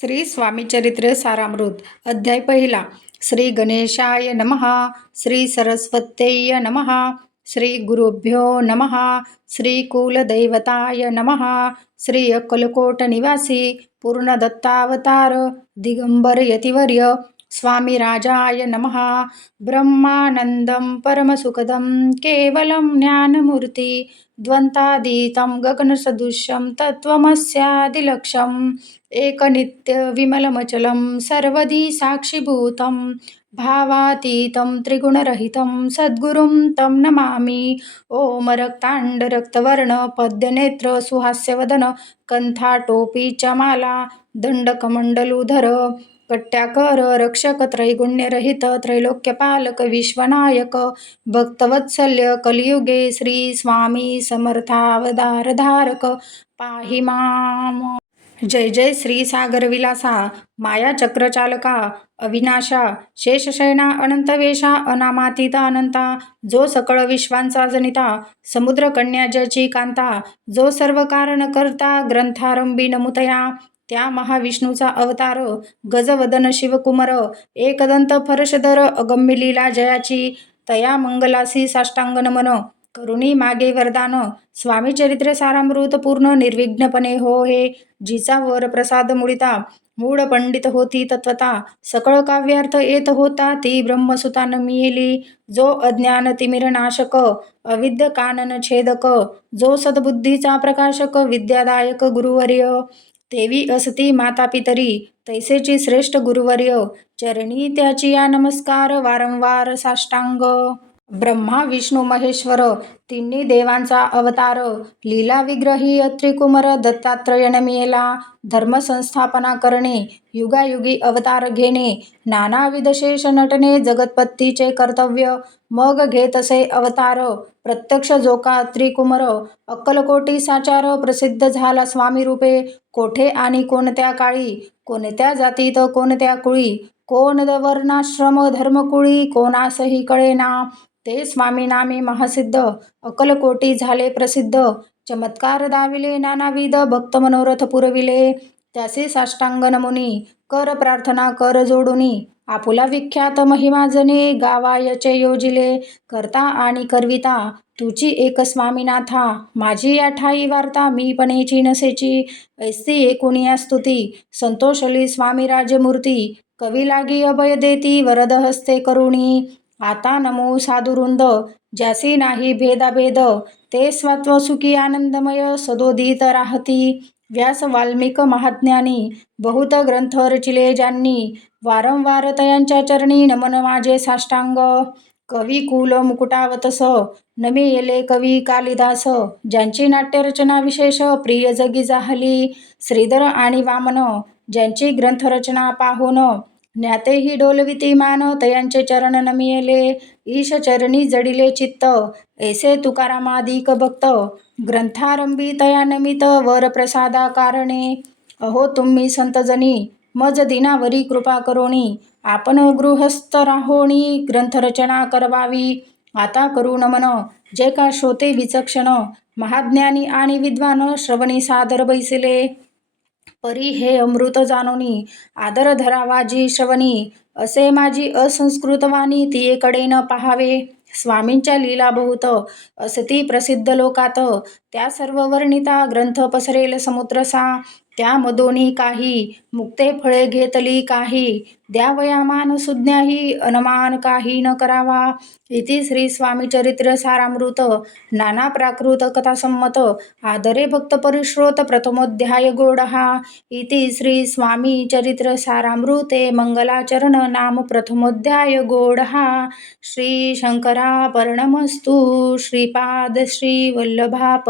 श्री स्वामीचरित्र सारामृत अध्याय पहिला. श्री गणेशाय नमः श्री सरस्वत्यय नमः श्री गुरुभ्यो नमः श्री कुलदैवताय नमः श्री अक्कलकोट निवासी पूर्णदत्तावतार दिगंबर यतिवर्य स्वामिराजाय नमः। ब्रह्मानन्दं परमसुखदं केवलं ज्ञानमूर्ति द्वन्तातीतं गगनसदृशं तत्त्वमस्यादिलक्ष्यम् एकनित्यविमलमचलं सर्वदि साक्षिभूतं भावातीतं त्रिगुणरहितं सद्गुरुं तं नमामि। ॐ रक्ताण्डरक्तवर्ण पद्यनेत्र सुहास्यवदन कंथाटोपी च माला कट्याकर रक्षक त्रैगुण्यरहित त्रैलोक्यपालक विश्वनायक भक्तवत्सल्य कलियुगे श्री स्वामी समर्थावतारधारक पाहि माम। जय जय श्री सागर विलासा माया चक्रचालका अविनाशा शेषशयना अनंतवेशा अनामातीता अनंता जो सकळ विश्वांचा जनिता समुद्र कन्या ज्याची कांता जो सर्व कारण करता ग्रंथारंभी नमुतया त्या महाविष्णूचा अवतार गजवदन शिवकुमार एकदंत फरशदर अगम्यलीला जयाची तया मंगलासी साष्टांग नमन करुणी मागे वरदान स्वामी चरित्र सारामृत पूर्ण निर्विघ्नपणे हो हे जिचा वर प्रसाद मुळिता मूळ पंडित होती तत्वता सकळ काव्यार्थ येत होता ती ब्रह्मसुता मिळेली जो अज्ञान तिमिर नाशक अविद्य कानन छेदक जो सद्बुद्धीचा प्रकाशक विद्यादायक गुरुवर्य तेवी असती माता पितरी तैसेची श्रेष्ठ गुरुवर्य चरणी त्याची या नमस्कार वारंवार साष्टांग. ब्रह्मा विष्णू महेश्वर तिन्ही देवांचा अवतार लीला विग्रही त्रिकुमर दत्तात्रय नमियेला धर्मसंस्थापना करणे युगायुगी अवतार घेणे नानाविध शेष नटने जगतपत्तीचे कर्तव्य मग घेतसे अवतार प्रत्यक्ष जोका त्रिकुमर अक्कलकोटी साचार प्रसिद्ध झाला स्वामी रूपे कोठे आणि कोणत्या काळी कोणत्या जातीत कोणत्या कुळी कोण वर्णाश्रम धर्मकुळी कोणासही कळेना. ते स्वामी नामी महासिद्ध अकलकोटी झाले प्रसिद्ध. चमत्कार दाविले नानाविध भक्त मनोरथ पुरविले. त्याचे साष्टांग नमुनी कर प्रार्थना कर जोडुनी. आपुला विख्यात महिमाजने गावायचे योजिले. करता आणि करविता तुची एक स्वामीनाथा. माझी या ठाई वार्ता मी पणेची नसेची ऐसी एकुणिया स्तुती संतोषली स्वामी राजमूर्ती. कवी लागी अभय देती वरद हस्ते करुणी. आता नमो साधुरुंद ज्यासी नाही भेदाभेद ते स्वत्व सुखी आनंदमय सदोदित राहती. व्यास वाल्मिक महाज्ञानी बहुत ग्रंथ रचिले ज्यांनी. वारंवार तयांच्या चरणी नमन माझे साष्टांग. कवी कुल मुकुटावतस नमे येले कवी कालिदास. ज्यांची नाट्यरचना विशेष प्रिय जगी जाहली. श्रीधर आणि वामन ज्यांची ग्रंथरचना पाहून ज्ञातेही डोलविती मान तयांचे चरण नमियेले ईश चरणी जडिले चित्त ऐसे तुकारामादिक भक्त. ग्रंथारंभी तया नमित वर प्रसादा कारणे. अहो तुम्ही संतजनी मज दिनावरी कृपा करोणी. आपण गृहस्थ राहोणी ग्रंथरचना करवावी. आता करू नमन जे का श्रोते विचक्षण. महाज्ञानी आणि विद्वान श्रवणी सादर बैसिले. परी हे अमृत जानोनी आदर धरावा जी श्रवणी असे माझी असंस्कृतवाणी तियेकडे न पाहावे. स्वामींच्या लीला बहुत असती प्रसिद्ध लोकात त्या सर्व वर्णिता ग्रंथ पसरेल समुद्रसा. त्या मदोनी काही मुक्ते फळे घेतली काही. द्यावयामान सुज्ञाही अनमान काही न करावा. इति श्री स्वामी चरित्र सारामृत. नाना प्राकृत कथासंमत आदरे भक्त परिश्रोत प्रथमोध्याय गोडहा. इति श्री स्वामी चरित्र सारामृते मंगलाचरण नाम प्रथमोध्याय गोडहा. श्री शंकरा पर्णमस्तु श्रीपाद श्री वल्लभा